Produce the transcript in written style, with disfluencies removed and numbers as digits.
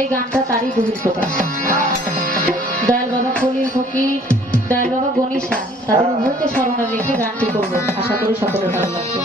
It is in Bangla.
এই গানটা তারই বহির প্রকাশ। দয়াল বাবা খলিল ফকির, দয়াল বাবা গণিশা, তাদের উভয়কে স্মরণে রেখে গানটি করবো। আশা করি সকলের ভালো লাগবে।